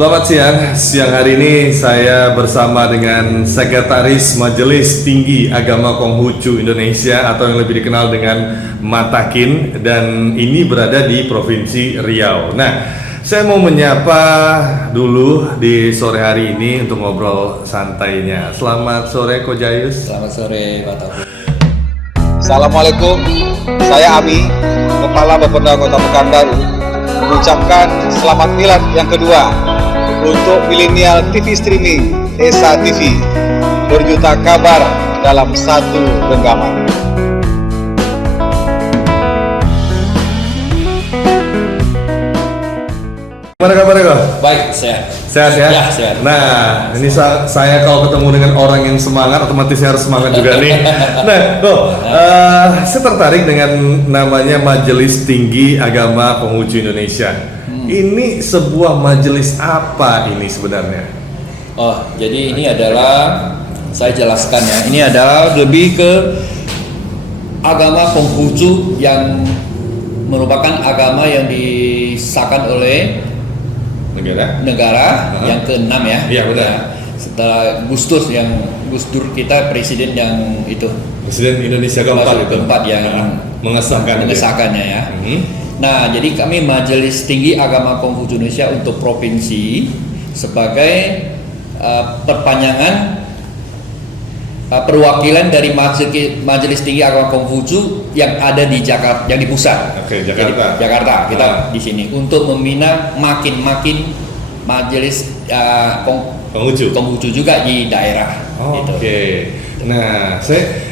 Selamat siang. Siang hari ini saya bersama dengan Sekretaris Majelis Tinggi Agama Konghucu Indonesia atau yang lebih dikenal dengan Matakin, dan ini berada di Provinsi Riau. Nah, saya mau menyapa dulu di sore hari ini untuk ngobrol santainya. Selamat sore Ko Jayus. Selamat sore Pak Taufik. Assalamualaikum, saya Ami, Kepala Bapeda Kota Pekanbaru, mengucapkan selamat milad yang kedua untuk milenial TV streaming Esa TV, berjuta kabar dalam satu genggaman. Gimana kabarnya Ko? Baik, sehat. Sehat ya? Ya, sehat. Nah, ini saya kalau ketemu dengan orang yang semangat, otomatis saya harus semangat juga nih. Nah, saya tertarik dengan namanya Majelis Tinggi Agama Konghucu Indonesia. Ini sebuah majelis apa ini sebenarnya? Oh, jadi ini adalah, saya jelaskan ya, ini adalah lebih ke agama Konghucu yang merupakan agama yang disahkan oleh negara yang ke-6 ya. Iya, benar. Ya, setelah Gus Dur kita presiden yang itu. Presiden Indonesia keempat yang mengesahkannya ya. Nah, jadi kami Majelis Tinggi Agama Konghucu Indonesia untuk provinsi sebagai perpanjangan perwakilan dari Majelis Tinggi Agama Konghucu yang ada di Jakarta, yang di pusat. Oke, Jakarta. Jadi, Jakarta kita di sini untuk membina makin majelis Konghucu juga di daerah. Oke. Gitu. Nah,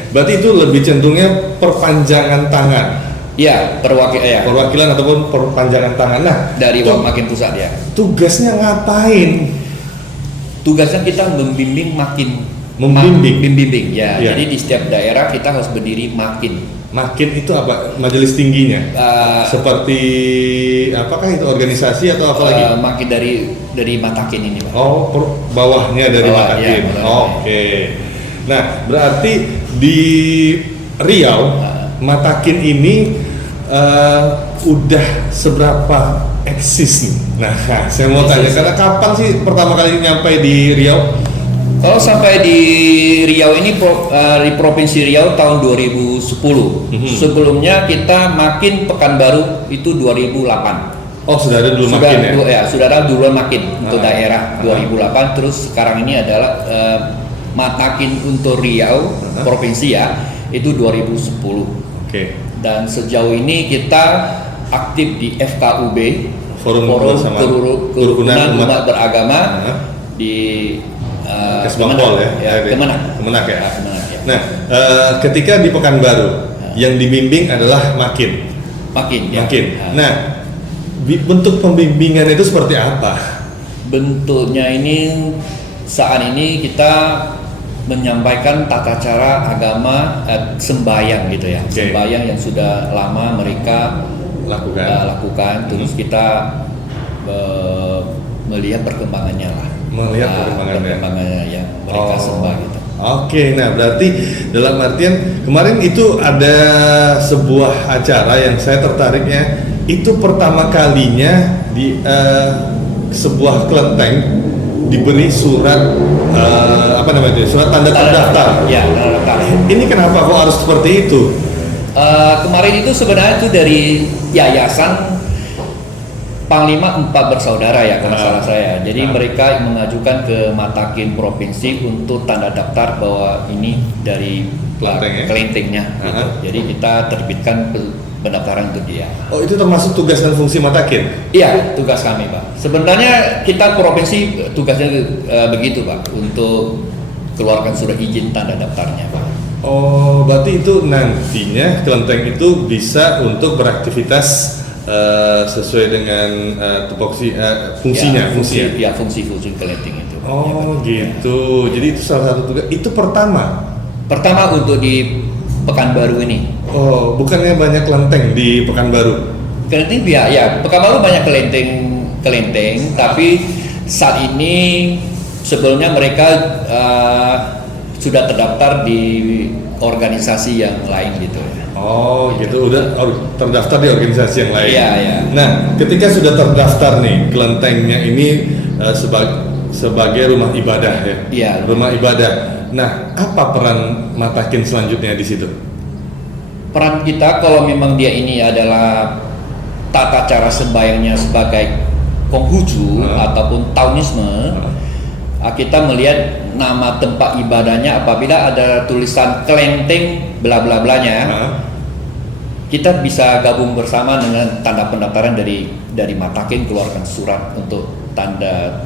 berarti itu lebih cenderungnya perpanjangan tangan. Iya, perwakilan ataupun perpanjangan tangan. Nah, dari makin pusat ya. Tugasnya ngapain? Tugasnya kita membimbing Membimbing ya. Jadi di setiap daerah kita harus berdiri makin itu apa? Majelis tingginya? Seperti apakah itu organisasi atau apa lagi? Makin dari Matakin ini, Pak. Oh, bawahnya dari Matakin. Ya, Oke. Nah, berarti di Riau Matakin ini udah seberapa eksis nih? Nah, saya mau tanya, karena kapan sih pertama kali nyampe di Riau? Kalau sampai di Riau ini di Provinsi Riau tahun 2010. Sebelumnya kita makin Pekanbaru itu 2008. Oh, sudah ada dulu makin ya? Sudah ada dulu makin untuk daerah 2008. Terus sekarang ini adalah Matakin untuk Riau provinsi ya, itu 2010. Oke. Dan sejauh ini kita aktif di FKUB, Forum Kerukunan Umat Beragama di Kemenak ya. Kemenak ya. Nah, ketika di Pekanbaru yang dibimbing adalah makin. Nah, bentuk pembimbingan itu seperti apa? Bentuknya ini saat ini kita menyampaikan tata cara agama sembahyang gitu ya. Sembahyang yang sudah lama mereka lakukan. Terus kita melihat perkembangannya lah. Perkembangannya yang mereka sembah gitu. Oke, nah berarti dalam artian kemarin itu ada sebuah acara yang saya tertariknya, itu pertama kalinya di sebuah kelenteng diberi surat surat tanda terdaftar. Ya, tanda daftar. Ini kenapa kok harus seperti itu? Kemarin itu sebenarnya itu dari Yayasan Panglima 4 Bersaudara ya, kalau salah saya. Jadi mereka mengajukan ke Matakin Provinsi untuk tanda daftar bahwa ini dari kelentengnya. Gitu. Jadi kita terbitkan pendaftaran untuk dia. Oh, itu termasuk tugas dan fungsi Matakin? Iya, tugas kami, Pak. Sebenarnya kita provinsi tugasnya begitu, Pak, untuk keluarkan surat izin tanda daftarnya, Pak. Oh, berarti itu nantinya kelenteng itu bisa untuk beraktivitas sesuai dengan fungsinya. Fungsi kelenteng itu. Oh, gitu. Jadi itu salah satu tugas. Itu pertama untuk di Pekanbaru ini. Oh, bukannya banyak kelenteng di Pekanbaru? Kelenteng ya, Pekanbaru banyak kelenteng, tapi saat ini sebelumnya mereka sudah terdaftar di organisasi yang lain gitu ya. Oh gitu, udah terdaftar di organisasi yang lain. Iya, iya. Nah, ketika sudah terdaftar nih, kelentengnya ini sebagai rumah ibadah ya. Iya. Rumah ibadah. Nah, apa peran Matakin selanjutnya di situ? Peran kita kalau memang dia ini adalah tata cara sembahyangnya sebagai Konghucu ataupun Taoisme, kita melihat nama tempat ibadahnya apabila ada tulisan kelenteng bla bla blanya, kita bisa gabung bersama dengan tanda pendaftaran dari Matakin, keluarkan surat untuk tanda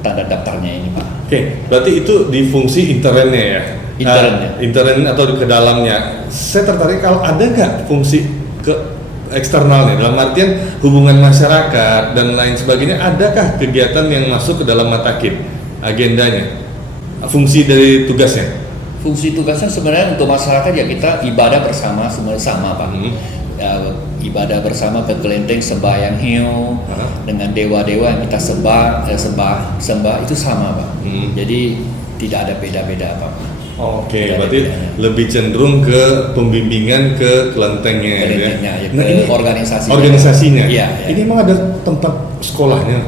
daftarnya ini, Pak. Oke, berarti itu di fungsi internetnya ya? Internetnya. Internet atau ke dalamnya. Saya tertarik kalau ada nggak fungsi ke eksternalnya, dalam artian hubungan masyarakat dan lain sebagainya, adakah kegiatan yang masuk ke dalam Matakin agendanya, fungsi dari tugasnya? Fungsi tugasnya sebenarnya untuk masyarakat ya kita ibadah bersama, sebenarnya sama Pak. Ibadah bersama ke kelenteng, sembahyang hiu dengan dewa-dewa yang kita sembah itu sama Pak. Jadi tidak ada beda-beda apa-apa. Oke, berarti lebih cenderung ke pembimbingan ke kelentengnya ya. Nah, ini organisasinya. Iya. Ini emang ada tempat sekolahnya?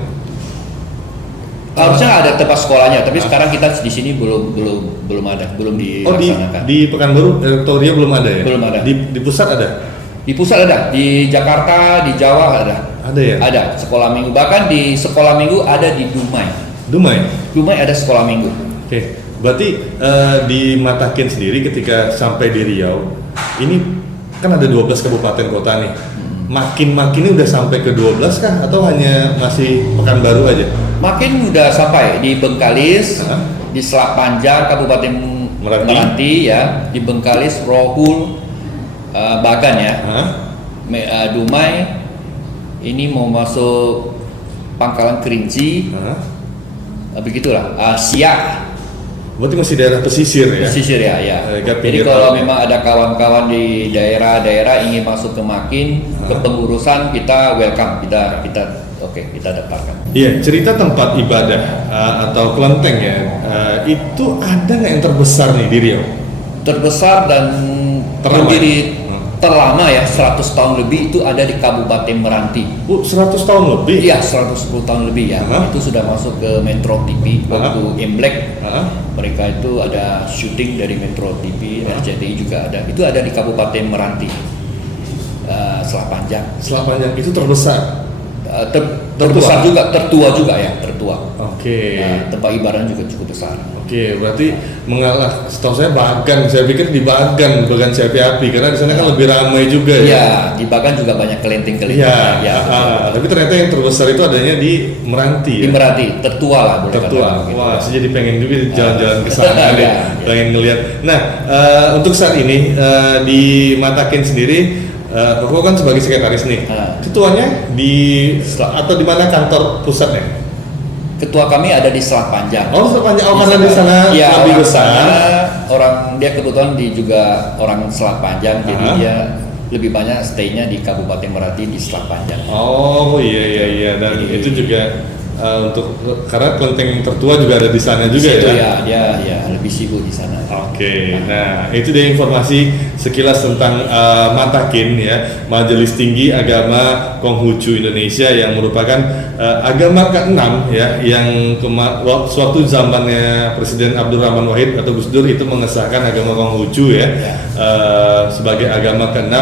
Harusnya ada tempat sekolahnya, tapi sekarang kita di sini belum ada, belum dilaksanakan. Di Pekanbaru rektoria belum ada ya? Belum ada. Di pusat ada? Di pusat ada, di Jakarta, di Jawa ada. Ada ya? Ada sekolah minggu, bahkan di sekolah minggu ada di Dumai. Dumai ada sekolah minggu. Oke. Berarti di Matakin sendiri ketika sampai di Riau, ini kan ada 12 kabupaten kota nih. Makin ini udah sampai ke 12 kah atau hanya masih Pekanbaru aja? Makin udah sampai di Bengkalis, di Selat Panjang, Kabupaten Meranti ya, di Bengkalis, Rohul, Bagan ya, Dumai, ini mau masuk Pangkalan Kerinci, begitulah, Siak. Berarti masih daerah pesisir ya? Pesisir ya. Jadi kalau memang ada kawan-kawan di daerah-daerah ingin masuk ke Makin, ke pengurusan kita welcome, kita daftarkan. Iya, cerita tempat ibadah atau kelenteng ya, itu ada nggak yang terbesar nih di Riau? Terbesar dan berdiri terlama ya, 100 tahun lebih itu ada di Kabupaten Meranti. 100 tahun lebih? Iya, 110 tahun lebih ya. Itu sudah masuk ke Metro TV waktu Imlek. Mereka itu ada syuting dari Metro TV, RCTI juga ada. Itu ada di Kabupaten Meranti. Selat Panjang. Selat Panjang itu terbesar. Terbesar juga, tertua juga ya, tertua. Oke. Tempat ibadah juga cukup besar. Oke, berarti mengalah. Setahu saya Bagan, saya pikir di Bagan Siapi Api karena di sana kan lebih ramai juga ya. Iya, di Bagan juga banyak kelenteng-kelenteng. Tapi ternyata yang terbesar itu adanya di Meranti. Di Meranti, tertua lah. Tertua. Wah, saya jadi pengen juga jalan-jalan ke sana deh, pengen ngelihat. Nah, untuk saat ini di Matakin sendiri, Koko kan sebagai sekretaris nih. Ketuanya atau di mana kantor pusatnya? Ketua kami ada di Selat Panjang. Selat Panjang. Karena di sana lebih besar. Orang dia kebetulan juga orang Selat Panjang, jadi dia lebih banyak stay-nya di Kabupaten Meranti di Selat Panjang. Oh iya, dan jadi, itu juga karena kelenteng yang tertua juga ada di sana juga ya. Dia lebih sibuk di sana. Oke. Nah, itu dia informasi sekilas tentang Matakin ya, Majelis Tinggi Agama Konghucu Indonesia yang merupakan agama ke-6 ya, yang suatu zamannya Presiden Abdurrahman Wahid atau Gus Dur itu mengesahkan agama Konghucu ya, sebagai agama ke-6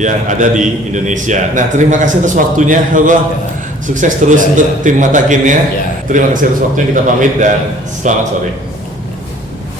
yang ada di Indonesia. Nah, terima kasih atas waktunya, Allah. Sukses terus untuk tim Matakin ya. Terima kasih atas waktunya, kita pamit dan selamat sore.